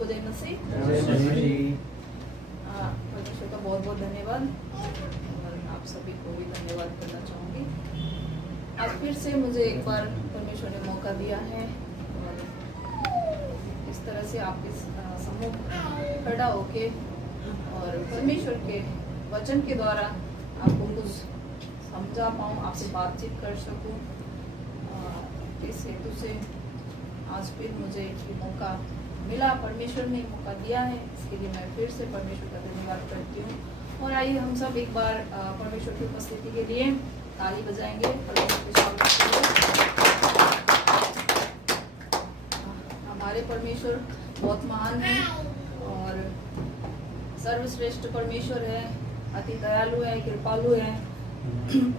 सबको जय मसीह। परमेश्वर का बहुत बहुत धन्यवाद और आप सभी को भी धन्यवाद करना चाहूँगी। आज फिर से मुझे एक बार परमेश्वर ने मौका दिया है और इस तरह से आपके सम्मुख खड़ा होके और परमेश्वर के वचन के द्वारा आपको कुछ समझा पाऊँ, आपसे बातचीत कर सकूँ। इस हेतु से आज फिर मुझे ये मौका मिला, परमेश्वर ने मौका दिया है, इसके लिए मैं फिर से परमेश्वर का धन्यवाद करती हूँ। और आइए हम सब एक बार परमेश्वर की उपस्थिति के लिए ताली बजाएंगे। हमारे परमेश्वर बहुत महान है और सर्वश्रेष्ठ परमेश्वर है, अति दयालु है, कृपालु है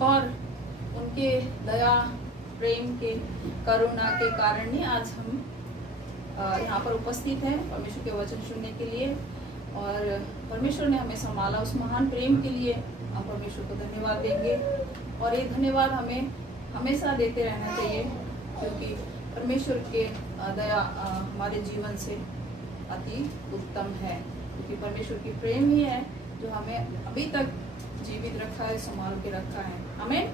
और उनके दया प्रेम के करुणा के कारण ही आज हम यहाँ पर उपस्थित हैं परमेश्वर के वचन सुनने के लिए। और परमेश्वर ने हमें संभाला, उस महान प्रेम के लिए हम परमेश्वर को धन्यवाद देंगे और ये धन्यवाद हमें हमेशा देते रहना चाहिए, क्योंकि परमेश्वर के दया हमारे जीवन से अति उत्तम है, क्योंकि परमेश्वर की प्रेम ही है जो हमें अभी तक जीवित रखा है, संभाल के रखा है। आमीन।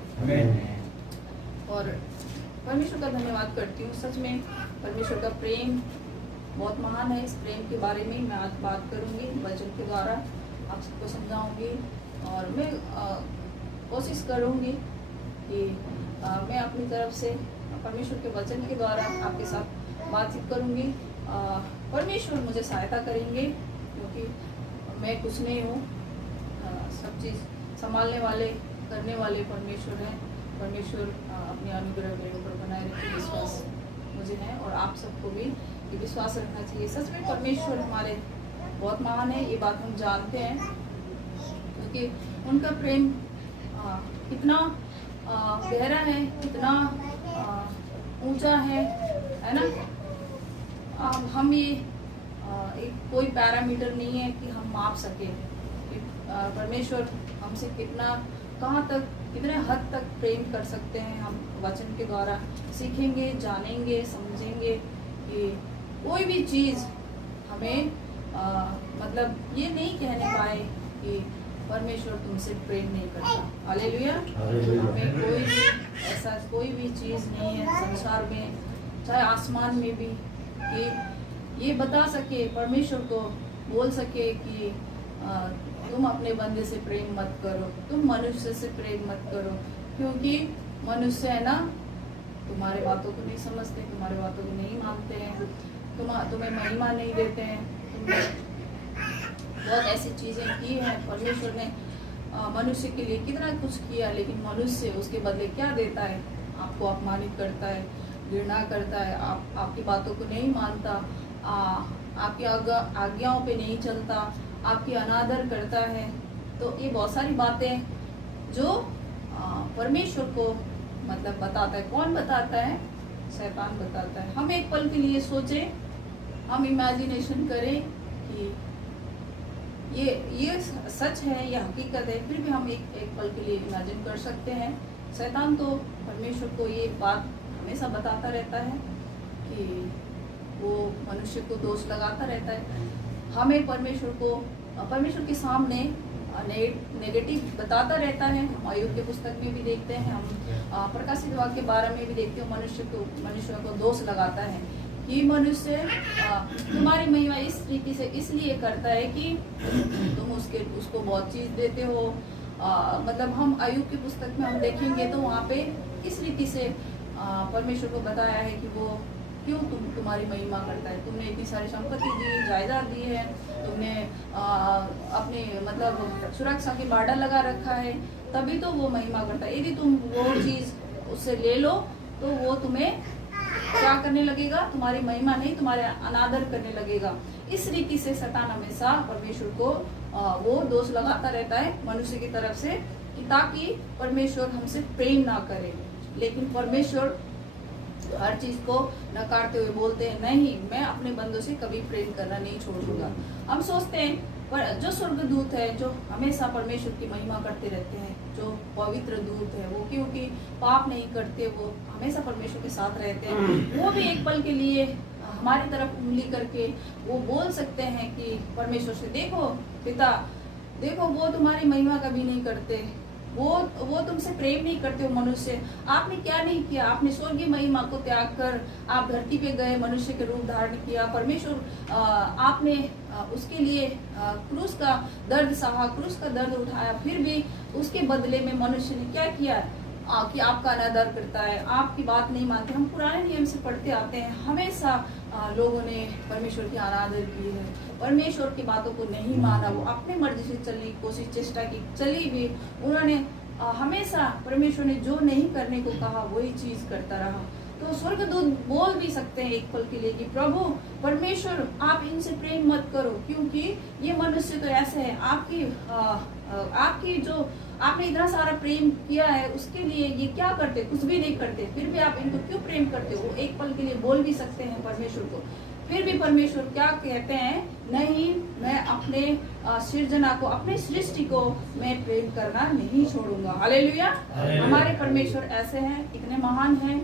और परमेश्वर का धन्यवाद करती हूँ। सच में परमेश्वर का प्रेम बहुत महान है। इस प्रेम के बारे में मैं आज बात करूँगी, वचन के द्वारा आप सबको समझाऊंगी और मैं कोशिश करूँगी कि मैं अपनी तरफ से परमेश्वर के वचन के द्वारा आपके साथ बातचीत करूँगी। परमेश्वर मुझे सहायता करेंगे, क्योंकि मैं कुछ नहीं हूँ, सब चीज़ संभालने वाले करने वाले परमेश्वर हैं। परमेश्वर अपने अनुग्रह मेरे ऊपर बनाए रखे, विश्वास मुझे है और आप सबको भी ये विश्वास रखना चाहिए। सच में परमेश्वर हमारे बहुत महान है, ये बात हम जानते हैं, क्योंकि उनका प्रेम कितना गहरा है, कितना ऊंचा है ना। हम ये एक कोई पैरामीटर नहीं है कि हम माप सके परमेश्वर हमसे कितना, कहाँ तक, कितने हद तक प्रेम कर सकते हैं। हम वचन के द्वारा सीखेंगे, जानेंगे, समझेंगे कि कोई भी चीज़ हमें मतलब ये नहीं कहने पाए कि परमेश्वर तुमसे प्रेम नहीं करता। हालेलुया। हमें कोई भी ऐसा कोई भी चीज़ नहीं है संसार में, चाहे आसमान में भी, कि ये बता सके, परमेश्वर को बोल सके कि तुम अपने बंदे से प्रेम मत करो, तुम मनुष्य से प्रेम मत करो, क्योंकि मनुष्य है ना, तुम्हारे बातों को नहीं समझते, तुम्हारे बातों को नहीं मानते हैं, तुम्हें महिमा नहीं देते हैं। तुमने बहुत ऐसी चीज़ें की हैं। परमेश्वर ने मनुष्य के लिए कितना कुछ किया, लेकिन मनुष्य उसके बदले क्या देता है? आपको अपमानित करता है, घृणा करता है, आपकी बातों को नहीं मानता, आपकी आज्ञाओं पे नहीं चलता, आपकी अनादर करता है। तो ये बहुत सारी बातें जो परमेश्वर को मतलब बताता है। कौन बताता है? शैतान बताता है। हम एक पल के लिए सोचें, हम इमेजिनेशन करें कि ये सच है, ये हकीकत है, फिर भी हम एक पल के लिए इमेजिन कर सकते हैं। शैतान तो परमेश्वर को ये बात हमेशा बताता रहता है कि वो मनुष्य को दोष लगाता रहता है। हमें परमेश्वर के सामने नेगेटिव बताता रहता है। हम आयुब के पुस्तक में भी देखते हैं, हम प्रकाशित वाक्य 12 में भी देखते हैं, मनुष्य को दोष लगाता है कि मनुष्य तुम्हारी महिमा इस रीति से इसलिए करता है कि तुम उसको बहुत चीज़ देते हो। मतलब हम आयुब की पुस्तक में हम देखेंगे तो वहाँ पे इस रीति से परमेश्वर को बताया है कि वो क्यों तुम्हारी महिमा करता है। तुमने इतनी सारी संपत्ति दी, जायदाद दी है, तुमने अपने मतलब सुरक्षा की बाड़ा लगा रखा है, तभी तो वो महिमा करता है। यदि तुम वो चीज़ उससे ले लो तो वो तुम्हें क्या करने लगेगा? तुम्हारी महिमा नहीं, तुम्हारे अनादर करने लगेगा। इस रीति से शैतान हमेशा परमेश्वर को वो दोष लगाता रहता है मनुष्य की तरफ से, कि ताकि परमेश्वर हमसे प्रेम ना करे। लेकिन परमेश्वर हर चीज को नकारते हुए बोलते हैं, नहीं, मैं अपने बंदों से कभी प्रेम करना नहीं छोड़ूंगा। हम सोचते हैं पर जो स्वर्गदूत है, जो हमेशा परमेश्वर की महिमा करते रहते हैं, जो पवित्र दूत है, वो क्योंकि पाप नहीं करते, वो हमेशा परमेश्वर के साथ रहते हैं, वो भी एक पल के लिए हमारी तरफ उंगली करके वो बोल सकते हैं कि परमेश्वर से, देखो पिता, देखो वो तुम्हारी महिमा कभी नहीं करते, वो तुमसे प्रेम नहीं करते हो मनुष्य। आपने क्या नहीं किया, आपने स्वर्गीय महिमा को त्याग कर आप धरती पे गए, मनुष्य के रूप धारण किया। परमेश्वर आपने उसके लिए क्रूस का दर्द सहा, क्रूस का दर्द उठाया, फिर भी उसके बदले में मनुष्य ने क्या किया कि आपका अनादर करता है, आपकी बात नहीं मानते। हम पुराने नियम से पढ़ते आते हैं, हमेशा लोगों ने परमेश्वर की अनादर की है, परमेश्वर की बातों को नहीं माना, वो अपने मर्जी से चलने की कोशिश चेष्टा की, चली भी उन्होंने हमेशा परमेश्वर ने जो नहीं करने को कहा वही चीज करता रहा। तो स्वर्गदूत बोल भी सकते हैं एक पल के लिए कि प्रभु परमेश्वर आप इनसे प्रेम मत करो, क्योंकि ये मनुष्य तो ऐसे है, आपकी जो आपने इतना सारा प्रेम किया है उसके लिए ये क्या करते, कुछ भी नहीं करते, फिर भी आप इनको क्यों प्रेम करते हो। वो एक पल के लिए बोल भी सकते हैं परमेश्वर को। फिर भी परमेश्वर क्या कहते हैं, नहीं, मैं अपने सृजना को, अपने सृष्टि को मैं प्रेम करना नहीं छोड़ूंगा। हालेलुया। हमारे परमेश्वर ऐसे हैं, इतने महान हैं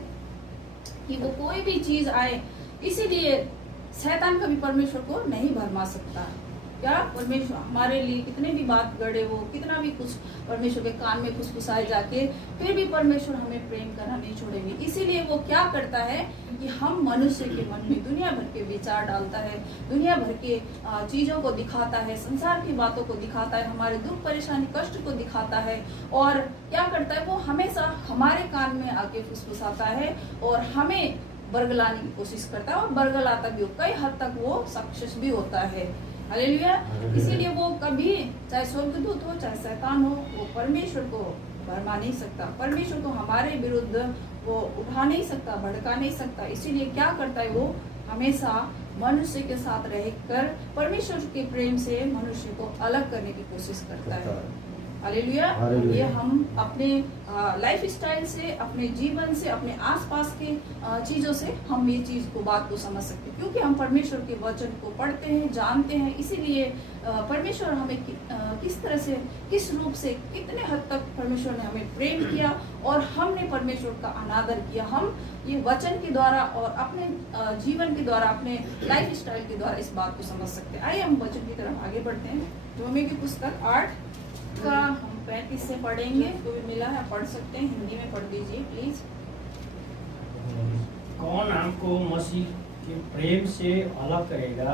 कि वो कोई भी चीज आए, इसीलिए शैतान कभी परमेश्वर को नहीं भरमा सकता। क्या परमेश्वर हमारे लिए कितने भी बात गढ़े, वो कितना भी कुछ परमेश्वर के कान में फुसफुसाए जाके, फिर भी परमेश्वर हमें प्रेम करना नहीं छोड़ेंगे। इसीलिए वो क्या करता है कि हम मनुष्य के मन में दुनिया भर के विचार डालता है, दुनिया भर के चीजों को दिखाता है, संसार की बातों को दिखाता है, हमारे दुख परेशानी कष्ट को दिखाता है, और क्या करता है वो हमेशा हमारे कान में आके फुसफुसाता है और हमें बरगलाने की कोशिश करता है, और बरगलाता भी हो, कई हद तक वो सक्सेस भी होता है। हालेलुया। इसीलिए वो कभी, चाहे स्वर्गदूत हो चाहे शैतान हो, वो परमेश्वर को भरमा नहीं सकता, परमेश्वर को हमारे विरुद्ध वो उठा नहीं सकता, भड़का नहीं सकता। इसीलिए क्या करता है, वो हमेशा मनुष्य के साथ रहकर परमेश्वर के प्रेम से मनुष्य को अलग करने की कोशिश करता है। हालेलुया। ये हम अपने लाइफ स्टाइल से, अपने जीवन से, अपने आसपास के चीजों से हम ये चीज को, बात को समझ सकते हैं, क्योंकि हम परमेश्वर के वचन को पढ़ते हैं, जानते हैं। इसीलिए परमेश्वर हमें किस तरह से, किस रूप से, कितने हद तक परमेश्वर ने हमें प्रेम किया और हमने परमेश्वर का अनादर किया, हम ये वचन के द्वारा और अपने जीवन के द्वारा, अपने लाइफ स्टाइल के द्वारा इस बात को समझ सकते हैं। आइए हम वचन की तरफ आगे बढ़ते हैं। रोमी की पुस्तक 8 का हम 35 से पढ़ेंगे। तो भी मिला है, पढ़ सकते हैं, हिंदी में पढ़ दीजिए प्लीज। कौन हमको मसीह के प्रेम से अलग करेगा?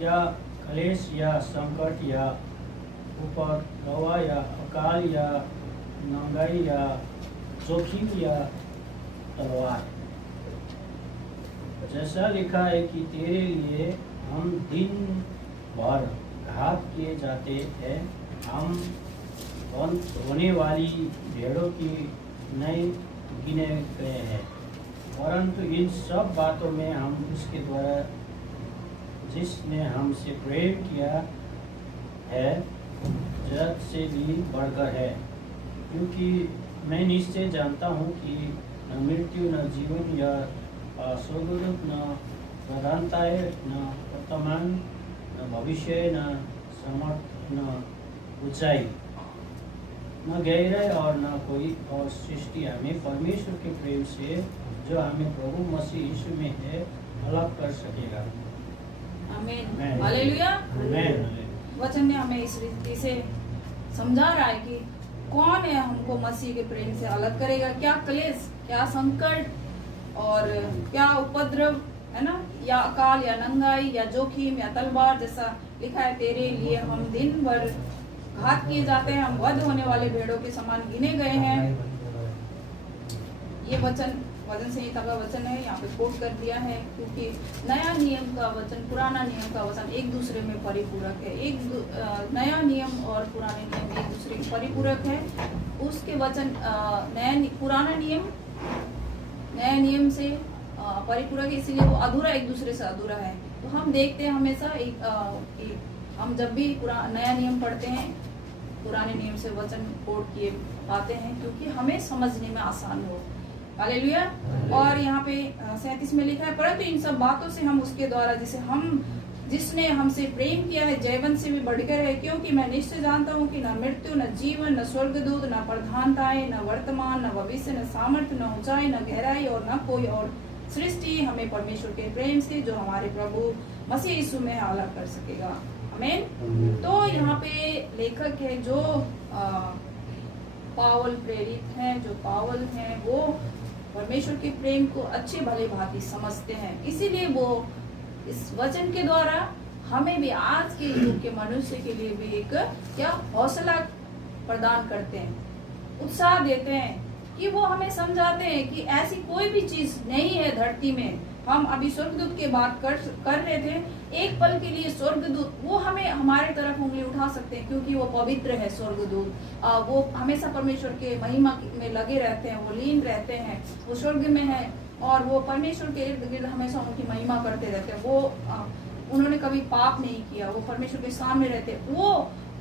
या क्लेश या संकट या उपद्रव या अकाल या महंगाई या जोखिम या तलवार? जैसा लिखा है कि तेरे लिए हम दिन भर घात किए जाते हैं, हम होने वाली भेड़ों की नहीं गिने गए हैं, परंतु इन सब बातों में हम उसके द्वारा जिसने हमसे प्रेम किया है जग से भी बढ़कर है। क्योंकि मैं निश्चय जानता हूँ कि न मृत्यु, न जीवन या स्वर्गदूत, न प्रधानताएं, न वर्तमान, न भविष्य, न समर्थ, न ऊंचाई, न गहराई और न कोई और सृष्टि हमें परमेश्वर के प्रेम से जो हमें प्रभु मसीह यीशु में है अलग कर सकेगा। आमीन। हालेलुया। वचन ने हमें इस रीति से समझा रहा है कि कौन है हमको मसीह के प्रेम से अलग करेगा। क्या क्लेश, क्या संकट और क्या उपद्रव, है ना, या अकाल या नंगाई या जोखिम या तलवार, जैसा लिखा है तेरे लिए हम दिन भर घात किए जाते हैं, हम वध होने वाले भेड़ों के समान गिने गए हैं। ये वचन संहिता का वचन है, यहाँ पे कोट कर दिया है, क्योंकि नया नियम का वचन, पुराना नियम का वचन एक दूसरे में परिपूरक है। नया नियम और पुराने नियम एक दूसरे के परिपूरक है। उसके वचन पुराना नियम नया नियम से परिपूरक है, इसीलिए वो अधूरा एक दूसरे से अधूरा है। तो हम देखते हैं हमेशा कि हम जब भी नया नियम पढ़ते हैं, पुराने नियम से वचन कोट किए पाते हैं, क्योंकि हमें समझने में आसान हो। हालेलुया। और यहाँ पे 37 में लिखा है, परंतु इन सब बातों से हम उसके द्वारा जिसने हमसे प्रेम किया है जयवंत से भी बढ़कर है, क्योंकि मैं निश्चय जानता हूँ कि न मृत्यु, न जीवन, न स्वर्गदूत, न प्रधानताएं, न वर्तमान, न भविष्य, न सामर्थ्य, न ऊंचाई, न गहराई और न कोई और सृष्टि हमें परमेश्वर के प्रेम से जो हमारे प्रभु मसीह यीशु में अलग कर सकेगा। आमीन। तो यहाँ पे लेखक है जो पावल प्रेरित हैं, जो पावल हैं, वो परमेश्वर के प्रेम को अच्छे भले भांति समझते हैं, इसीलिए वो इस वचन के द्वारा हमें भी आज के युग के मनुष्य के लिए भी एक क्या हौसला प्रदान करते हैं, उत्साह देते हैं कि वो हमें समझाते हैं कि ऐसी कोई भी चीज नहीं है धरती में। हम अभी स्वर्गदूत की बात कर रहे थे, एक पल के लिए स्वर्गदूत वो हमें हमारे तरफ उंगली उठा सकते हैं क्योंकि वो पवित्र है स्वर्गदूत। वो हमेशा परमेश्वर के महिमा में लगे रहते हैं, वो लीन रहते हैं, वो स्वर्ग में है और वो परमेश्वर के इर्द गिर्द हमेशा उनकी महिमा करते रहते हैं। वो उन्होंने कभी पाप नहीं किया, वो परमेश्वर के सामने रहते।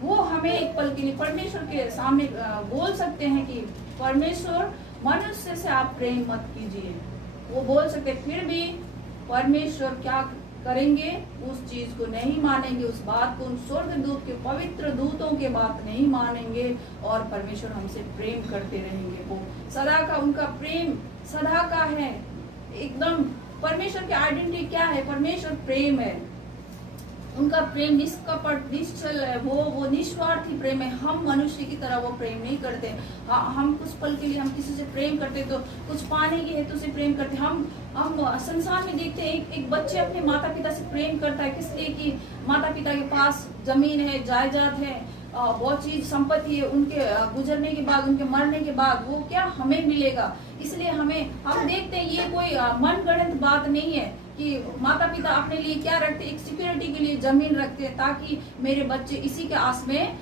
वो हमें एक पल के लिए परमेश्वर के सामने बोल सकते हैं कि परमेश्वर मनुष्य से आप प्रेम मत कीजिए, वो बोल सकते। फिर भी परमेश्वर क्या करेंगे, उस चीज को नहीं मानेंगे, उस बात को, उन स्वर्गदूत के पवित्र दूतों के बात नहीं मानेंगे और परमेश्वर हमसे प्रेम करते रहेंगे। वो सदा का, उनका प्रेम सदा का है एकदम। परमेश्वर की आइडेंटिटी क्या है? परमेश्वर प्रेम है, उनका प्रेम निष्कपट निश्चल है, वो निस्वार्थी प्रेम है। हम मनुष्य की तरह वो प्रेम नहीं करते। हम कुछ पल के लिए हम किसी से प्रेम करते तो कुछ पाने की हेतु से प्रेम करते। हम संसार में देखते हैं एक बच्चे अपने माता पिता से प्रेम करता है, किस लिए कि माता पिता के पास जमीन है, जायदाद है, बहुत चीज संपत्ति है, उनके गुजरने के बाद, उनके मरने के बाद वो क्या हमें मिलेगा। इसलिए हम देखते हैं ये कोई मनगढ़ंत बात नहीं है कि माता पिता अपने लिए क्या रखते, एक सिक्योरिटी के लिए जमीन रखते हैं ताकि मेरे बच्चे इसी के आस में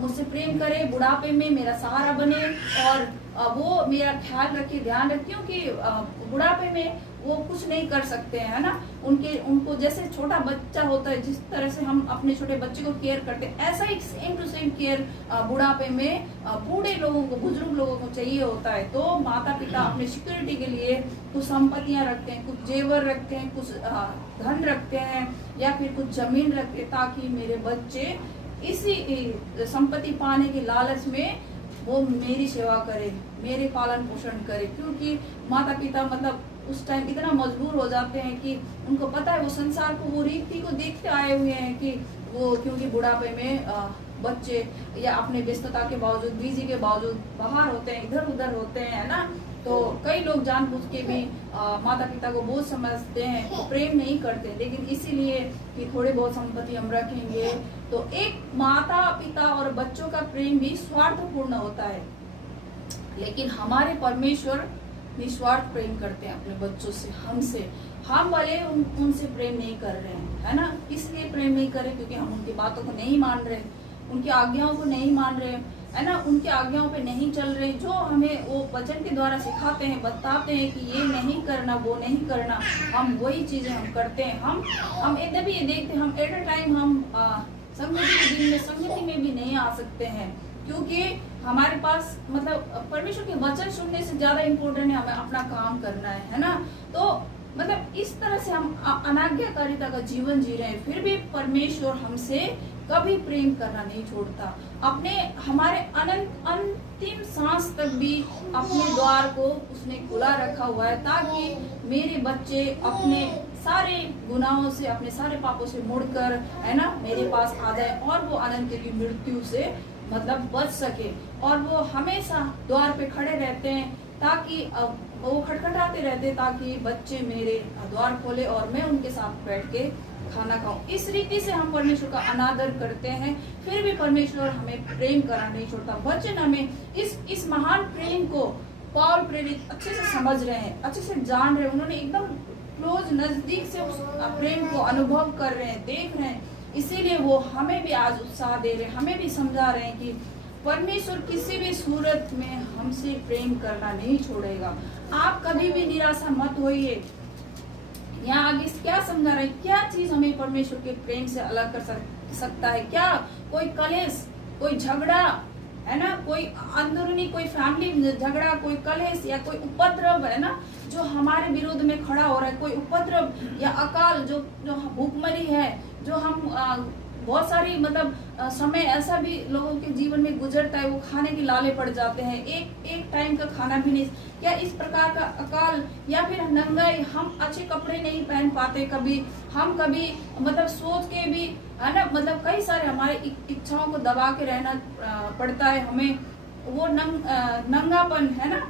मुझसे प्रेम करे, बुढ़ापे में मेरा सहारा बने और वो मेरा ख्याल रखे, ध्यान रखे, क्योंकि बुढ़ापे में वो कुछ नहीं कर सकते हैं, है ना। उनको जैसे छोटा बच्चा होता है, जिस तरह से हम अपने छोटे बच्चे को केयर करते हैं, ऐसा ही सेम टू सेम केयर बुढ़ापे में बूढ़े लोगों को, बुजुर्ग लोगों को चाहिए होता है। तो माता पिता अपने सिक्योरिटी के लिए कुछ संपत्तियां रखते हैं, कुछ जेवर रखते हैं, कुछ धन रखते हैं या फिर कुछ जमीन रखते हैं ताकि मेरे बच्चे इसी संपत्ति पाने के लालच में वो मेरी सेवा करे, मेरे पालन पोषण करे। क्योंकि माता पिता मतलब उस टाइम इतना मजबूर हो जाते हैं कि उनको पता है वो संसार को, वो रीति को देखते आए हुए हैं कि वो, क्योंकि बुढ़ापे में बच्चे या अपने व्यस्तता के बावजूद, बिजी के बावजूद बाहर होते हैं, इधर उधर होते हैं, है ना। तो कई लोग जानबूझ के भी माता पिता को बोझ समझते हैं, तो प्रेम नहीं करते, लेकिन इसीलिए कि थोड़ी बहुत संपत्ति हम रखेंगे। तो एक माता पिता और बच्चों का प्रेम भी स्वार्थपूर्ण होता है, लेकिन हमारे परमेश्वर निस्वार्थ प्रेम करते हैं अपने बच्चों से, हमसे। हम भले उनसे प्रेम नहीं कर रहे हैं, है ना। इसलिए प्रेम नहीं कर रहे क्योंकि हम उनकी बातों को नहीं मान रहे, उनकी आज्ञाओं को नहीं मान रहे, है ना, उनके आज्ञाओं पे नहीं चल रहे। जो हमें वो वचन के द्वारा सिखाते हैं, बताते हैं कि ये नहीं करना, वो नहीं करना, हम वही चीजें हम करते हैं। हम एकदम भी ये देखते हैं, हम एट अ टाइम हम संगति के दिन में, संगति में भी नहीं आ सकते हैं, क्योंकि हमारे पास मतलब परमेश्वर के वचन सुनने से ज्यादा इम्पोर्टेंट है हमें अपना काम करना है ना। तो मतलब इस तरह से हम अनाज्ञाकारिता का जीवन जी रहे हैं, फिर भी परमेश्वर हमसे कभी प्रेम करना नहीं छोड़ता। अपने हमारे अंतिम सांस तक भी अपने द्वार को उसने खुला रखा हुआ है ताकि मेरे बच्चे अपने सारे गुनाहों से, अपने सारे पापों से मुड़कर, है ना, मेरे पास आ जाए और वो अनंत की मृत्यु से मतलब बच सके। और वो हमेशा द्वार पे खड़े रहते हैं ताकि वो खटखटाते रहते ताकि बच्चे मेरे द्वार खोले और मैं उनके साथ बैठ के खाना खाऊं। इस रीति से हम परमेश्वर का अनादर करते हैं, फिर भी परमेश्वर हमें प्रेम करना नहीं छोड़ता। वचन हमें इस महान प्रेम को पौल प्रेरित अच्छे से समझ रहे हैं, अच्छे से जान रहे हैं, उन्होंने एकदम क्लोज, नजदीक से उस प्रेम को अनुभव कर रहे हैं, देख रहे हैं। इसीलिए वो हमें भी आज उत्साह दे रहे हैं, हमें भी समझा रहे हैं कि परमेश्वर किसी भी सूरत में हमसे प्रेम करना नहीं छोड़ेगा। आप कभी भी निराशा मत होइए। यहाँ आगे क्या समझा रहे हैं, क्या चीज हमें परमेश्वर के प्रेम से अलग कर सकता है? क्या कोई कलेश, कोई झगड़ा, है ना, कोई अंदरूनी कोई फैमिली झगड़ा, कोई कलेश या कोई उपद्रव, है ना, जो हमारे विरोध में खड़ा हो रहा है, कोई उपद्रव या अकाल, जो भूखमरी है, जो हम बहुत सारी मतलब समय ऐसा भी लोगों के जीवन में गुजरता है, वो खाने के लाले पड़ जाते हैं, एक टाइम का खाना भी नहीं। क्या इस प्रकार का अकाल या फिर नंगाई, हम अच्छे कपड़े नहीं पहन पाते, कभी हम कभी मतलब सोच के भी, है ना, मतलब कई सारे हमारे इच्छाओं को दबा के रहना पड़ता है हमें। वो नंगापन है ना,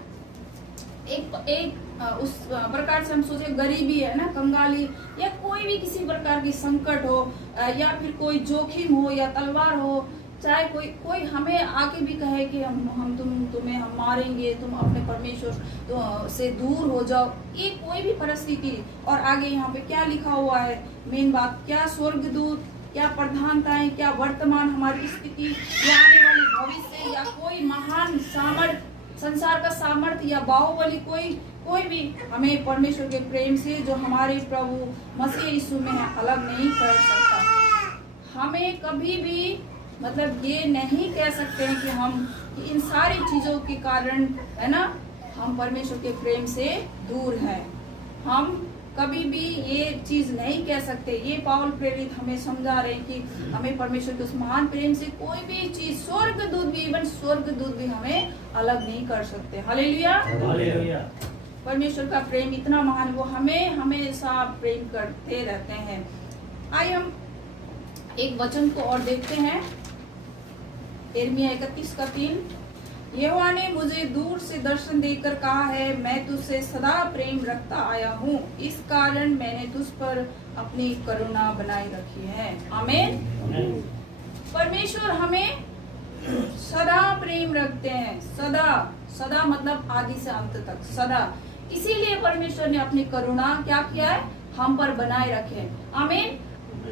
एक उस प्रकार से हम सोचे, गरीबी है ना, कंगाली, या कोई भी किसी प्रकार की संकट हो, या फिर कोई जोखिम हो या तलवार हो, चाहे कोई हमें आके भी कहे कि तुम्हें हम मारेंगे, तुम अपने परमेश्वर से दूर हो जाओ, ये कोई भी परिस्थिति। और आगे यहाँ पे क्या लिखा हुआ है, मेन बात, क्या स्वर्गदूत, क्या प्रधानताएं, क्या वर्तमान हमारी स्थिति, या आने वाली भविष्य, या कोई महान सामर्थ, संसार का सामर्थ्य या बाहुबली, कोई भी हमें परमेश्वर के प्रेम से जो हमारे प्रभु मसीह यीशु में है अलग नहीं कर सकता। हमें कभी भी मतलब ये नहीं कह सकते हैं कि हम इन सारी चीजों के कारण, है ना, हम परमेश्वर के प्रेम से दूर हैं। हम कभी भी ये चीज नहीं कह सकते। ये पावल प्रेरित हमें समझा रहे हैं कि हमें परमेश्वर के उस महान प्रेम से कोई भी चीज, स्वर्गदूत भी, इवन स्वर्गदूत भी हमें अलग नहीं कर सकते। Hallelujah, hallelujah. परमेश्वर का प्रेम इतना महान, वो हमें हमेशा प्रेम करते रहते हैं। आइए हम एक वचन को और देखते हैं, यिर्मयाह 31:3। यहोवा ने मुझे दूर से दर्शन देकर कहा है, मैं तुझसे सदा प्रेम रखता आया हूँ, इस कारण मैंने तुझ पर अपनी करुणा बनाई रखी है। आमीन। परमेश्वर हमें सदा प्रेम रखते हैं, सदा मतलब आदि से अंत तक, सदा। इसीलिए परमेश्वर ने अपनी करुणा क्या किया है, हम पर बनाए रखे। आमीन।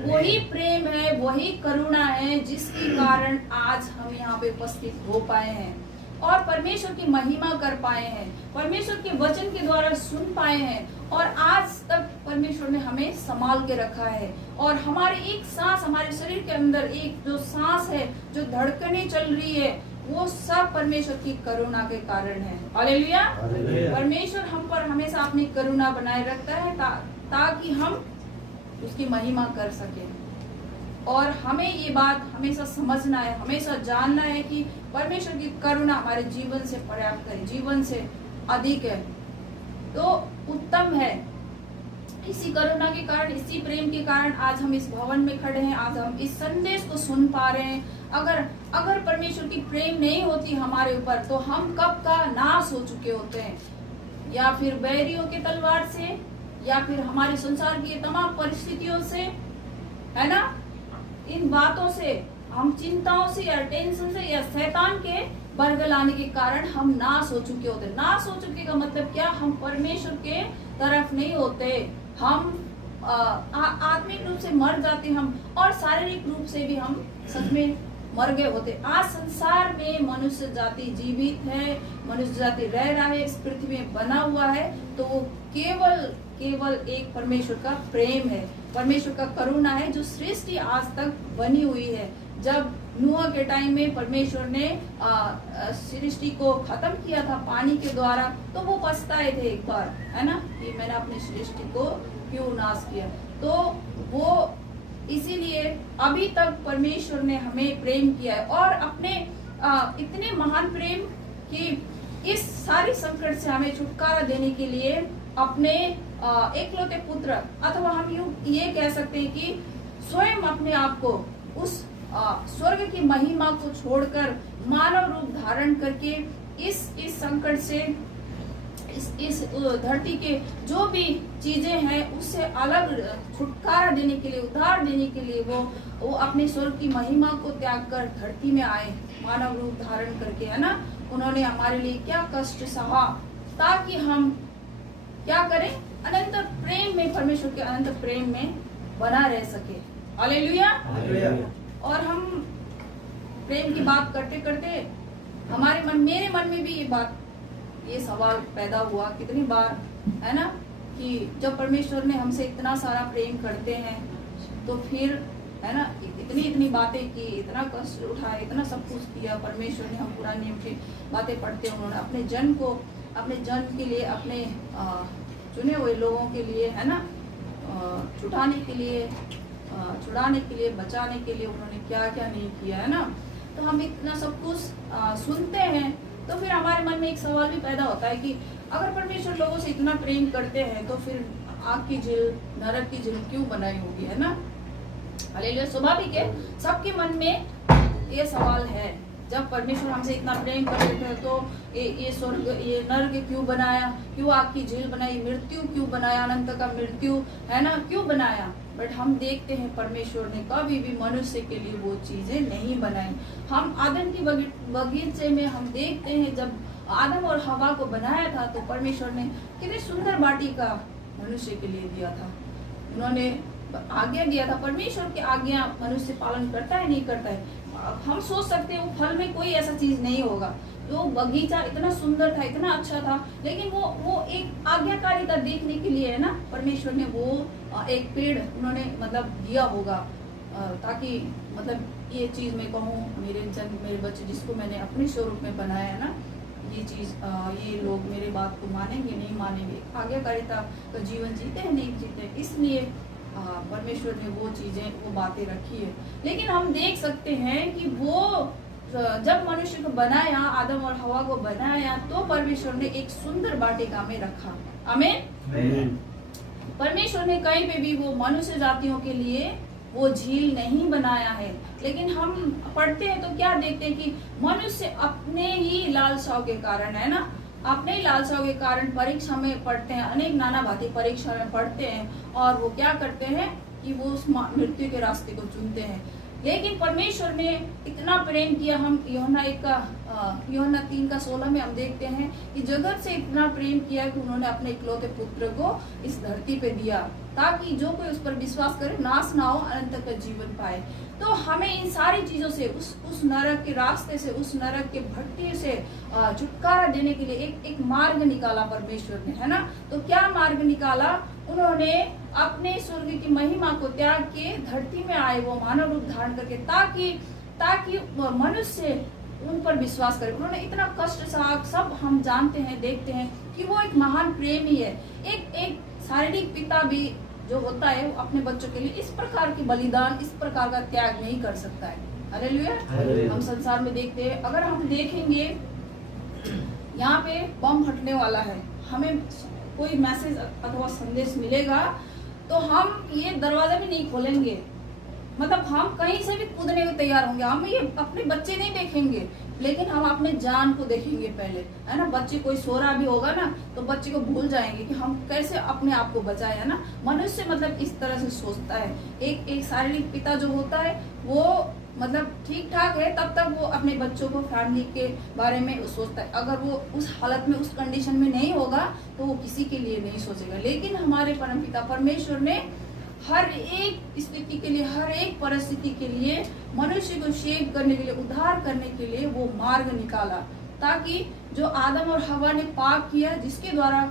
वही प्रेम है, वही करुणा है जिसके कारण आज हम यहाँ पे उपस्थित हो पाए हैं और परमेश्वर की महिमा कर पाए हैं, परमेश्वर के वचन के द्वारा सुन पाए हैं, और आज तक परमेश्वर ने हमें संभाल के रखा है। और हमारे एक सांस, हमारे शरीर के अंदर एक जो सांस है, जो धड़कनें चल रही है, वो सब परमेश्वर की करुणा के कारण है। हालेलुया। परमेश्वर हम पर हमेशा अपनी करुणा बनाए रखता है ताकि हम उसकी महिमा कर सके। और हमें ये बात हमेशा समझना है, हमेशा जानना है कि परमेश्वर की करुणा हमारे जीवन से पर्याप्त है, जीवन से अधिक है, तो उत्तम है। इसी करुणा के कारण, इसी प्रेम के कारण आज हम इस भवन में खड़े हैं, आज हम इस संदेश को सुन पा रहे हैं। अगर परमेश्वर की प्रेम नहीं होती हमारे ऊपर, तो हम कब का नाश हो चुके होते हैं, या फिर बैरियों के तलवार से, या फिर हमारे संसार की तमाम परिस्थितियों से, है ना, इन बातों से, हम चिंताओं से या टेंशन से या शैतान के बरगल आने के कारण हम नाश हो चुके होते। नाश हो चुके का मतलब क्या, हम परमेश्वर के तरफ नहीं होते, हम आत्मिक रूप से मर जाते हम, और शारीरिक रूप से भी हम सच में मर गए होते। आज संसार में मनुष्य जाति जीवित है, मनुष्य जाति रह रहा है, इस पृथ्वी में बना हुआ है, तो वो केवल एक परमेश्वर का प्रेम है, परमेश्वर का करुणा है, जो सृष्टि आज तक बनी हुई है। जब नूह के टाइम में परमेश्वर ने सृष्टि को खत्म किया था पानी के द्वारा, तो वो पछताए थे एक बार, है ना, कि मैंने अपनी सृष्टि को क्यों नाश किया। तो वो इसीलिए अभी तक परमेश्वर ने हमें प्रेम किया है, और अपने इतने महान प्रेम कि इस सारी संकट से हमें छुटकारा देने के लिए अपने एकलौते पुत्र, अथवा हम ये कह सकते हैं कि स्वयं अपने आप को उस स्वर्ग की महिमा को छोड़कर मानव रूप धारण करके इस संकट से, इस धरती के जो भी चीजें हैं उससे अलग छुटकारा देने के लिए, उद्धार देने के लिए वो अपने स्वर्ग की महिमा को त्याग कर धरती में आए, मानव रूप धारण करके, है ना। उन्होंने हमारे लिए क्या कष्ट सहा, ताकि हम क्या करें, अनंत प्रेम में, परमेश्वर के अनंत प्रेम में बना रह सके। हालेलुया। और हम प्रेम की बात करते करते मेरे मन में भी ये सवाल पैदा हुआ कितनी बार, है ना, कि जब परमेश्वर ने हमसे इतना सारा प्रेम करते हैं, तो फिर, है ना, इतनी बातें की, इतना कष्ट उठाया, इतना सब कुछ किया परमेश्वर ने। हम पुराने नियम की बातें पढ़ते हैं, उन्होंने अपने जन के लिए, अपने चुने हुए लोगों के लिए, है ना, छुटाने के लिए छुड़ाने के लिए, बचाने के लिए उन्होंने क्या क्या नहीं किया, है ना। तो हम इतना सब कुछ सुनते हैं, तो फिर हमारे मन में एक सवाल भी पैदा होता है कि अगर परमेश्वर लोगों से इतना प्रेम करते हैं तो फिर आग की झील, नरक की झील क्यों बनाई होगी, है ना। हालेलुया। स्वाभाविक है, सबके मन में ये सवाल है, जब परमेश्वर हमसे इतना प्रेम कर रहे थे तो ये स्वर्ग, ये नरक क्यों बनाया, क्यों आग की झील बनाई, मृत्यु क्यों बनाया, अनंत का मृत्यु, है ना, क्यों बनाया। बट हम देखते हैं परमेश्वर ने कभी भी मनुष्य के लिए वो चीजें नहीं बनाई। हम आदम की बगीचे में हम देखते हैं, जब आदम और हवा को बनाया था तो परमेश्वर ने कितनी सुंदर वाटिका मनुष्य के लिए दिया था। उन्होंने आज्ञा दिया था। परमेश्वर की आज्ञा मनुष्य पालन करता है, नहीं करता है। हम सोच सकते हैं वो फल में कोई ऐसा चीज नहीं होगा। जो बगीचा इतना सुंदर था, इतना अच्छा था, लेकिन वो एक आज्ञाकारिता देखने के लिए, है ना, परमेश्वर ने वो एक पेड़ उन्होंने मतलब दिया होगा, ताकि मतलब ये चीज मैं कहूँ, मेरे बच्चे जिसको मैंने अपने स्वरूप में बनाया है ना, ये चीज ये लोग मेरे बात को मानेंगे नहीं मानेंगे, आज्ञाकारिता का जीवन जीते हैं नहीं जीते, इसलिए परमेश्वर ने वो चीजें, वो बातें रखी है। लेकिन हम देख सकते हैं कि वो जब मनुष्य को बनाया, आदम और हवा को बनाया, तो परमेश्वर ने एक सुंदर वाटिका में रखा। आमीन। परमेश्वर ने कहीं पे भी वो मनुष्य जातियों के लिए वो झील नहीं बनाया है। लेकिन हम पढ़ते हैं तो क्या देखते हैं कि मनुष्य अपने ही लालसाओं के कारण, है ना, अपने ही लालसाओं के कारण परीक्षा में पढ़ते हैं, अनेक नाना भांति परीक्षा में पढ़ते हैं, और वो क्या करते हैं कि वो उस मृत्यु के रास्ते को चुनते हैं। लेकिन परमेश्वर ने इतना प्रेम किया, हम यूहन्ना 3:16 में हम देखते हैं कि जगत से इतना प्रेम किया कि उन्होंने अपने इकलौते पुत्र को इस धरती पे दिया, ताकि जो कोई उस पर विश्वास करे नाश ना हो, अनंत का जीवन पाए। तो हमें इन सारी चीजों से, उस नरक के रास्ते से, उस नरक के भट्टी से छुटकारा देने के लिए एक मार्ग निकाला परमेश्वर ने, है ना। तो क्या मार्ग निकाला, उन्होंने अपने स्वर्ग की महिमा को त्याग के धरती में आए, वो मानव रूप धारण करके, ताकि मनुष्य उन पर विश्वास करे। उन्होंने इतना कष्ट सहा, सब हम जानते हैं, देखते हैं कि वो एक महान प्रेमी है। एक शारीरिक पिता भी जो होता है वो अपने बच्चों के लिए इस प्रकार की बलिदान, इस प्रकार का त्याग नहीं कर सकता है। हालेलुया। हम संसार में देखते हैं, अगर हम देखेंगे यहाँ पे बम फटने वाला है, हमें कोई मैसेज अथवा संदेश मिलेगा तो हम ये दरवाजा भी नहीं खोलेंगे, मतलब हम कहीं से भी कूदने को तैयार होंगे। हम ये अपने बच्चे नहीं देखेंगे, लेकिन हम अपने जान को देखेंगे पहले, है ना। बच्चे कोई सो रहा भी होगा ना, तो बच्चे को भूल जाएंगे कि हम कैसे अपने आप को बचाए, है ना। मनुष्य मतलब इस तरह से सोचता है। एक शारीरिक पिता जो होता है वो मतलब ठीक ठाक है, तब तक वो अपने बच्चों को, फैमिली के बारे में सोचता है। अगर वो उस हालत में, उस कंडीशन में नहीं होगा तो वो किसी के लिए नहीं सोचेगा। लेकिन हमारे परमपिता परमेश्वर ने हर एक स्थिति के लिए, हर एक परिस्थिति के लिए मनुष्य को सेव करने के लिए, उद्धार करने के लिए वो मार्ग निकाला, ताकि जो आदम और हवा ने पाप किया, जिसके द्वारा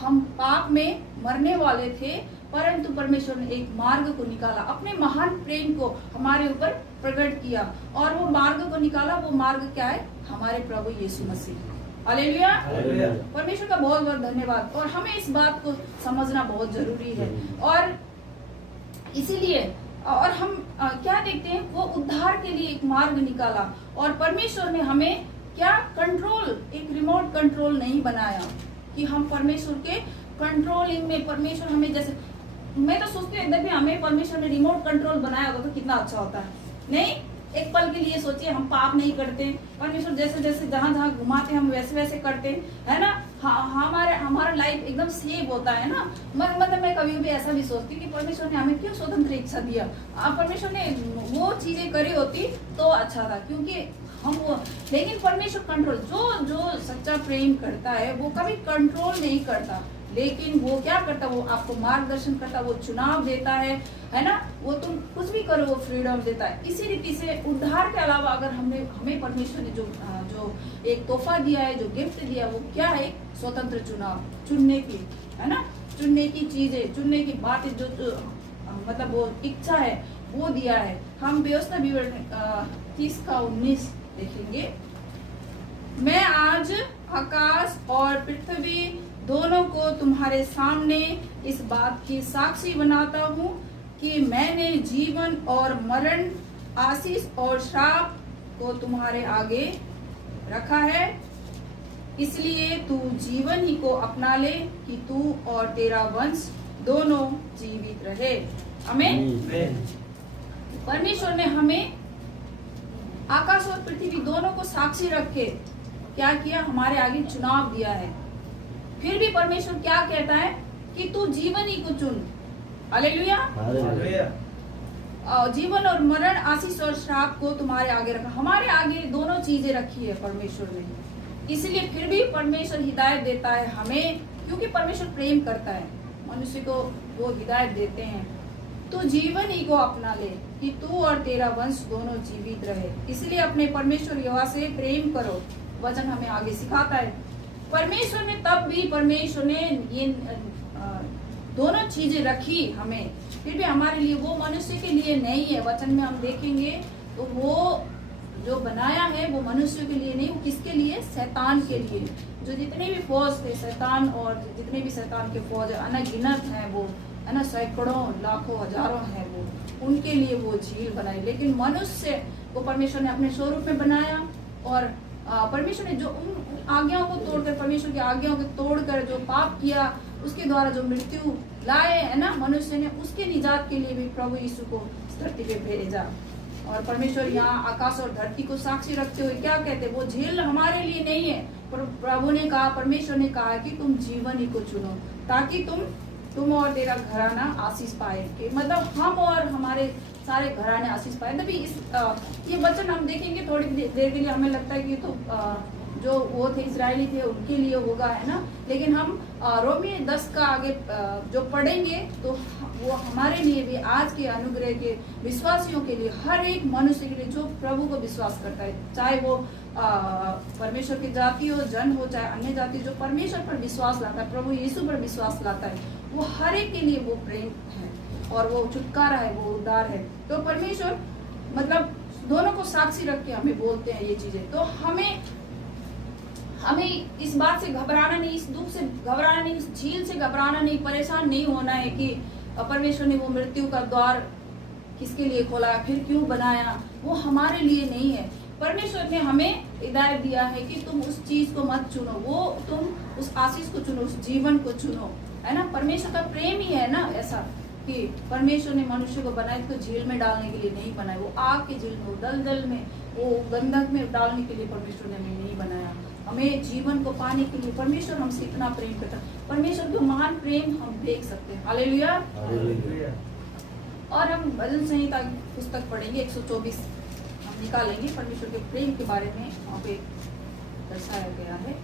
हम पाप में मरने वाले थे, परंतु परमेश्वर ने एक मार्ग को निकाला, अपने महान प्रेम को हमारे ऊपर प्रकट किया, और वो मार्ग को निकाला। वो मार्ग क्या है? हमारे प्रभु यीशु मसीह। हालेलुया। परमेश्वर का बहुत बहुत धन्यवाद। और हमें इस बात को समझना बहुत जरूरी है, और इसीलिए और हम क्या देखते हैं, वो उद्धार के लिए एक मार्ग निकाला। और परमेश्वर ने हमें क्या कंट्रोल, एक रिमोट कंट्रोल नहीं बनाया कि हम परमेश्वर के कंट्रोलिंग में, परमेश्वर हमें, जैसे मैं तो सोचती हूँ भी हमें परमेश्वर ने रिमोट कंट्रोल बनाया होता तो कितना अच्छा होता है। नहीं, एक पल के लिए सोचिए, हम पाप नहीं करते, परमेश्वर जैसे जैसे जहाँ जहाँ घुमाते हम वैसे वैसे करते, है ना। हमारा लाइफ एकदम सेव होता है ना। मतलब मैं कभी भी ऐसा भी सोचती कि परमेश्वर ने हमें क्यों स्वतंत्र इच्छा दिया। परमेश्वर ने वो चीजें करी होती तो अच्छा था, क्योंकि हम वो, लेकिन परमेश्वर कंट्रोल, जो सच्चा प्रेम करता है वो कभी कंट्रोल नहीं करता, लेकिन वो क्या करता, वो आपको मार्गदर्शन करता, वो चुनाव देता है ना। वो तुम कुछ भी करो, वो फ्रीडम देता है। इसी रीति से उद्धार के अलावा अगर हमें परमेश्वर ने जो एक तोहफा दिया है, जो गिफ्ट दिया, वो क्या है? स्वतंत्र चुनाव, चुनने की, है ना, चुनने की चीजें, चुनने की बातें, जो मतलब वो इच्छा है वो दिया है। हम व्यवस्था विवरण 30:19 देखेंगे। मैं आज आकाश और पृथ्वी दोनों को तुम्हारे सामने इस बात की साक्षी बनाता हूँ कि मैंने जीवन और मरण, आशीष और श्राप को तुम्हारे आगे रखा है, इसलिए तू जीवन ही को अपना ले कि तू और तेरा वंश दोनों जीवित रहे। आमीन। परमेश्वर ने हमें आकाश और पृथ्वी दोनों को साक्षी रख के क्या किया, हमारे आगे चुनाव दिया है। फिर भी परमेश्वर क्या कहता है कि तू जीवन ही को चुन। हालेलुया। जीवन और मरण, आशीष और श्राप को तुम्हारे आगे रखा। हमारे आगे दोनों चीजें रखी है परमेश्वर ने, इसलिए फिर भी परमेश्वर हिदायत देता है हमें, क्योंकि परमेश्वर प्रेम करता है मनुष्य को, वो हिदायत देते हैं तू जीवन ही को अपना ले कि तू और तेरा वंश दोनों जीवित रहे। इसलिए अपने परमेश्वर यहोवा से प्रेम करो, वचन हमें आगे सिखाता है। परमेश्वर ने तब भी परमेश्वर ने ये दोनों चीजें रखी हमें, फिर भी हमारे लिए, वो मनुष्य के लिए नहीं है। वचन में हम देखेंगे तो वो जो बनाया है वो मनुष्य के लिए नहीं, वो किसके लिए, शैतान के लिए। जो जितने भी फौज थे शैतान, और जितने भी शैतान के फौज अनगिनत हैं, वो है ना, सैकड़ों लाखों हजारों हैं, वो उनके लिए वो झील बनाई। लेकिन मनुष्य को परमेश्वर ने अपने स्वरूप में बनाया, और परमेश्वर ने जो उन आज्ञाओं को तोड़कर, परमेश्वर की आज्ञाओं को तोड़कर जो पाप किया, उसके द्वारा जो मृत्यु लाए है ना मनुष्य ने, उसके निजात के लिए भी प्रभु यीशु को धरती पे भेजा। और परमेश्वर यहाँ आकाश और धरती को साक्षी रखते हुए क्या कहते, वो झील हमारे लिए नहीं है, पर प्रभु ने कहा, परमेश्वर ने कहा कि तुम जीवन ही को चुनो, ताकि तुम और तेरा घराना आशीष पाए। कि मतलब हम और हमारे सारे घराने आशीष पाए। तभी ये वचन हम देखेंगे थोड़ी देर के लिए, हमें लगता है कि तो जो वो थे इजरायली थे उनके लिए होगा, है ना, लेकिन हम रोमी 10 का आगे जो पढ़ेंगे तो वो हमारे लिए भी, आज के अनुग्रह के विश्वासियों के लिए, हर एक मनुष्य के लिए जो प्रभु को विश्वास करता है, चाहे वो परमेश्वर की जाति हो, जन हो, चाहे अन्य जाति, जो परमेश्वर पर विश्वास लाता है, प्रभु यीशु पर विश्वास लाता है, वो हर एक के लिए वो प्रेम है और वो छुटकारा है, वो उद्धार है। तो परमेश्वर मतलब दोनों को साक्षी रख के हमें बोलते हैं ये चीजें। तो हमें इस बात से घबराना नहीं, इस दुख से घबराना नहीं, इस झील से घबराना नहीं, परेशान नहीं होना है कि परमेश्वर ने वो मृत्यु का द्वार किसके लिए खोला, फिर क्यों बनाया, वो हमारे लिए नहीं है। परमेश्वर ने हमें हिदायत दिया है कि तुम उस चीज को मत चुनो, वो तुम उस आशीष को चुनो, उस जीवन को चुनो, है ना। परमेश्वर का प्रेम ही है ना ऐसा कि परमेश्वर ने मनुष्य को बनाया तो झील में डालने के लिए नहीं बनाया, वो आग की झील में, वो दलदल में, वो गंधक में डालने के लिए परमेश्वर ने हमें नहीं बनाया। हमें जीवन को पाने के लिए परमेश्वर हमसे इतना प्रेम करता है। परमेश्वर का महान प्रेम हम देख सकते हैं। हालेलुया। और हम भजन संहिता पुस्तक पढ़ेंगे 124 हम निकालेंगे। परमेश्वर के प्रेम के बारे में वहाँ पे दर्शाया गया है।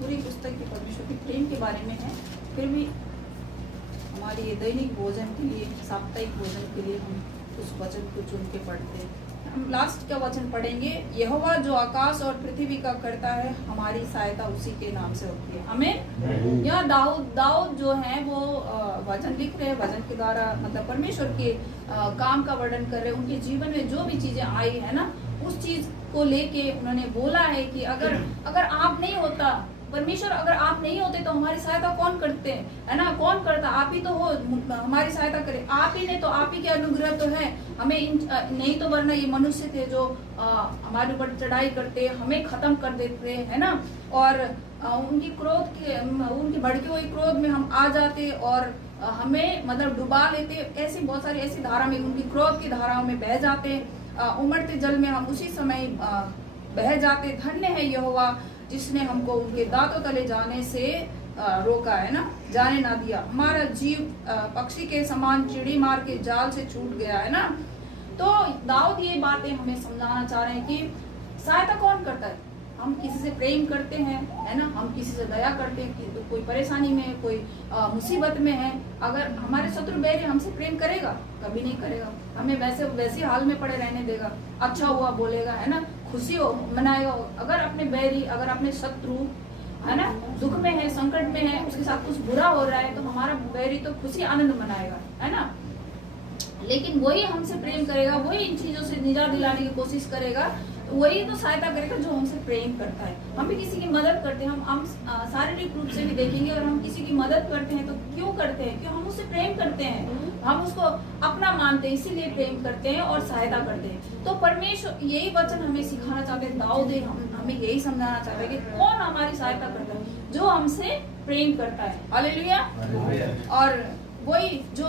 पूरी पुस्तक के परमेश्वर के प्रेम के बारे में है। फिर भी हमारी ये दैनिक भोजन के लिए, साप्ताहिक भोजन के लिए हम उस वचन को चुन के पढ़ते हैं। हम लास्ट का वचन पढ़ेंगे, यहोवा जो आकाश और पृथ्वी का करता है, हमारी सहायता उसी के नाम से होती है। हमें यहाँ दाऊद जो है वो वचन लिख रहे हैं, वचन के द्वारा मतलब परमेश्वर के काम का वर्णन कर रहे हैं। उनके जीवन में जो भी चीजें आई है ना, उस चीज को लेके उन्होंने बोला है कि अगर आप नहीं होता, परमेश्वर अगर आप नहीं होते तो हमारी सहायता कौन करते हैं, है ना, कौन करता, आप ही तो हो हमारी सहायता करे, आप ही ने तो, आप ही के अनुग्रह तो है हमें, नहीं तो वरना ये मनुष्य थे जो हमारे ऊपर चढ़ाई करते, हमें खत्म कर देते, है ना, और उनकी उनकी भड़के हुए क्रोध में हम आ जाते और हमें मतलब डुबा लेते। ऐसी बहुत सारी ऐसी धारा में, उनकी क्रोध की धाराओं में बह जाते, उमड़ते जल में हम उसी समय बह जाते। धन्य है यहोवा जिसने हमको उनके दांतों तले जाने से रोका, है ना, जाने ना दिया। हमारा जीव पक्षी के समान चिड़ी मार के जाल से छूट गया, है ना। तो दाऊद ये बातें हमें समझाना चाह रहे हैं कि सहायता कौन करता है। हम किसी से प्रेम करते हैं, है ना, हम किसी से दया करते हैं कि तो कोई परेशानी में, कोई मुसीबत में है, अगर हमारे शत्रु बैरी हमसे प्रेम करेगा, कभी नहीं करेगा। हमें वैसे हाल में पड़े रहने देगा, अच्छा हुआ बोलेगा, है ना, खुशी हो मनाएगा। अगर अपने बैरी, अगर अपने शत्रु, है ना, दुख में है, संकट में है, उसके साथ कुछ बुरा हो रहा है, तो हमारा बैरी तो खुशी आनंद मनाएगा, है ना। लेकिन वही हमसे प्रेम करेगा, वही इन चीजों से निजात दिलाने की कोशिश करेगा तो वही तो सहायता करेगा जो हमसे प्रेम करता है। हम भी किसी की मदद करते हैं, हम शारीरिक रूप से भी देखेंगे, और हम किसी की मदद करते हैं तो क्यों करते हैं? क्यों? हम उससे प्रेम करते हैं, हम उसको अपना मानते हैं, इसीलिए प्रेम करते हैं और सहायता करते हैं। तो परमेश्वर यही वचन हमें सिखाना चाहते हैं, दाऊद हमें यही समझाना चाहता है कि कौन हमारी सहायता करता है? जो हमसे प्रेम करता है। हालेलुया। और वही जो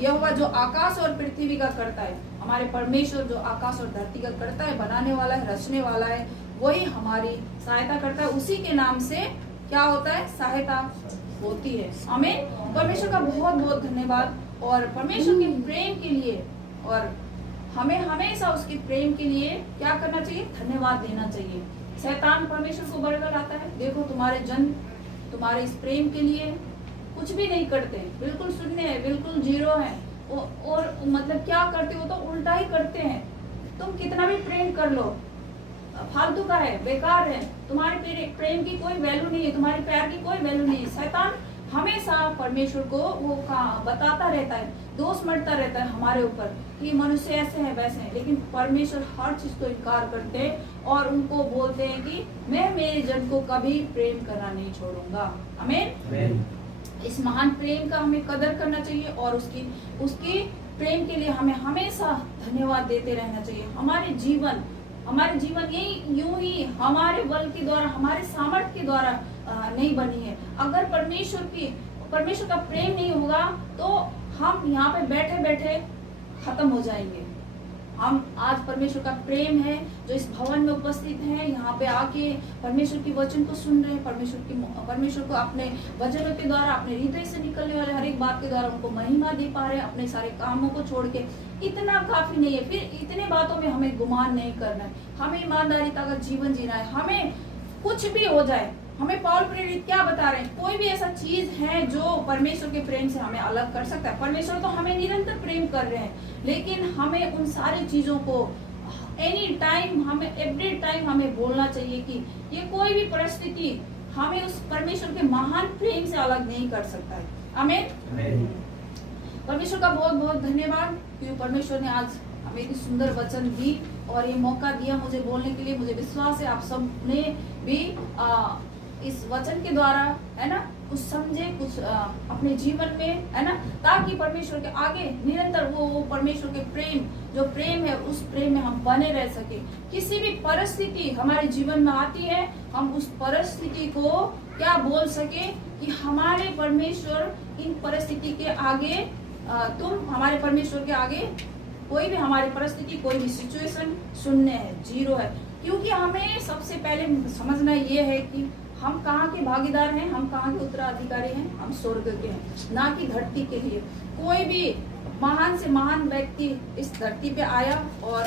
यहोवा जो आकाश और पृथ्वी का करता है, हमारे परमेश्वर जो आकाश और धरती का करता है, बनाने वाला है, रचने वाला है, वही हमारी सहायता करता है। उसी के नाम से क्या होता है? सहायता होती है। आमीन। परमेश्वर का बहुत बहुत धन्यवाद। और परमेश्वर के प्रेम के लिए, और हमें हमेशा उसके प्रेम के लिए क्या करना चाहिए? धन्यवाद देना चाहिए। शैतान परमेश्वर को बरगलाता है, देखो तुम्हारे जन तुम्हारे इस प्रेम के लिए कुछ भी नहीं करते, बिल्कुल शून्य है, बिल्कुल जीरो है, और मतलब क्या करते हो? तो उल्टा ही करते हैं। तुम कितना भी प्रेम कर लो, फालतू का है, बेकार है, तुम्हारे प्रेम की कोई वैल्यू नहीं है, तुम्हारे प्यार की कोई वैल्यू नहीं है। शैतान हमेशा परमेश्वर को वो बताता रहता है, दोष मरता रहता है हमारे ऊपर कि मनुष्य ऐसे हैं वैसे हैं, लेकिन परमेश्वर हर चीज को इनकार करते हैं और उनको बोलते हैं कि मैं मेरे जन को कभी प्रेम करना नहीं छोड़ूंगा। आमीन। इस महान प्रेम का हमें कदर करना चाहिए, और उसकी प्रेम के लिए हमें हमेशा धन्यवाद देते रहना चाहिए। हमारे जीवन यही यूं ही हमारे बल के द्वारा, हमारे सामर्थ्य के द्वारा नहीं बनी है। अगर परमेश्वर का प्रेम नहीं होगा तो हम यहाँ पे बैठे बैठे खत्म हो जाएंगे। हम आज परमेश्वर का प्रेम है जो इस भवन में उपस्थित है, यहाँ पे आके परमेश्वर की वचन को सुन रहे हैं, परमेश्वर को अपने वचनों के द्वारा, अपने हृदय से निकलने वाले हर एक बात के द्वारा उनको महिमा दे पा रहे हैं, अपने सारे कामों को छोड़ के। इतना काफी नहीं है, फिर इतने बातों में हमें गुमान नहीं करना है, हमें ईमानदारीता का जीवन जीना है। हमें कुछ भी हो जाए, हमें पौल प्रेरित क्या बता रहे हैं? कोई भी ऐसा चीज है जो परमेश्वर के प्रेम से हमें अलग कर सकता है? परमेश्वर तो हमें निरंतर प्रेम कर रहे हैं, लेकिन हमें उन सारी चीजों को एनी टाइम, हमें एवरी टाइम हमें बोलना चाहिए कि ये कोई भी परिस्थिति हमें उस परमेश्वर के महान प्रेम से अलग नहीं कर सकता है। आमीन। परमेश्वर का बहुत बहुत धन्यवाद क्योंकि परमेश्वर ने आज हमें इतनी सुंदर वचन दी और ये मौका दिया मुझे बोलने के लिए। मुझे विश्वास है आप सब ने भी इस वचन के द्वारा, है ना, कुछ समझे, कुछ अपने जीवन में, है ना, ताकि परमेश्वर के आगे निरंतर वो परमेश्वर के प्रेम, जो प्रेम है, उस प्रेम में हम बने रह सके। किसी भी परिस्थिति हमारे जीवन में आती है, हम उस परिस्थिति को क्या बोल सके कि हमारे परमेश्वर इन परिस्थिति के आगे, तुम हमारे परमेश्वर के आगे कोई भी हमारी परिस्थिति, कोई भी सिचुएशन शून्य है, जीरो है। क्योंकि हमें सबसे पहले समझना ये है कि हम कहाँ के भागीदार हैं, हम कहाँ के उत्तराधिकारी हैं, हम स्वर्ग के हैं, ना कि धरती के लिए। कोई भी महान से महान व्यक्ति इस धरती पे आया और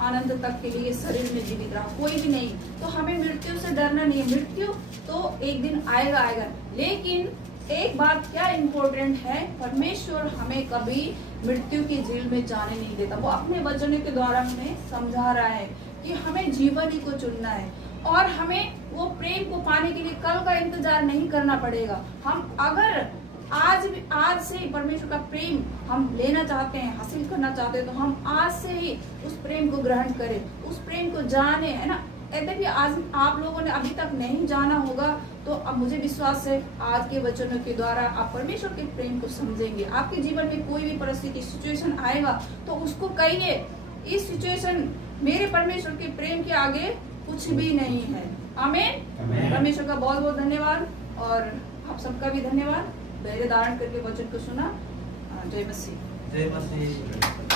आनंद तक के लिए शरीर में जीवित रहा, कोई भी नहीं। तो हमें मृत्यु से डरना नहीं है, मृत्यु तो एक दिन आएगा। लेकिन एक बात क्या इम्पोर्टेंट है, परमेश्वर हमें कभी मृत्यु की झील में जाने नहीं देता। वो अपने वचनों के द्वारा हमें समझा रहा है कि हमें जीवन ही को चुनना है और हमें वो प्रेम को पाने के लिए कल का इंतजार नहीं करना पड़ेगा। हम अगर आज से ही परमेश्वर का प्रेम हम लेना चाहते हैं, हासिल करना चाहते हैं, तो हम आज से ही उस प्रेम को ग्रहण करें, उस प्रेम को जाने, है ना। यद्यपि आज आप लोगों ने अभी तक नहीं जाना होगा, तो अब मुझे विश्वास है आज के वचनों के द्वारा आप परमेश्वर के प्रेम को समझेंगे। आपके जीवन में कोई भी परिस्थिति, सिचुएशन आएगा तो उसको कहिए, इस सिचुएशन मेरे परमेश्वर के प्रेम के आगे कुछ भी नहीं है। आमीन। परमेश्वर का बहुत बहुत धन्यवाद और आप सबका भी धन्यवाद। धैर्य धारण करके वचन को सुना। जय मसीह। जय मसीह।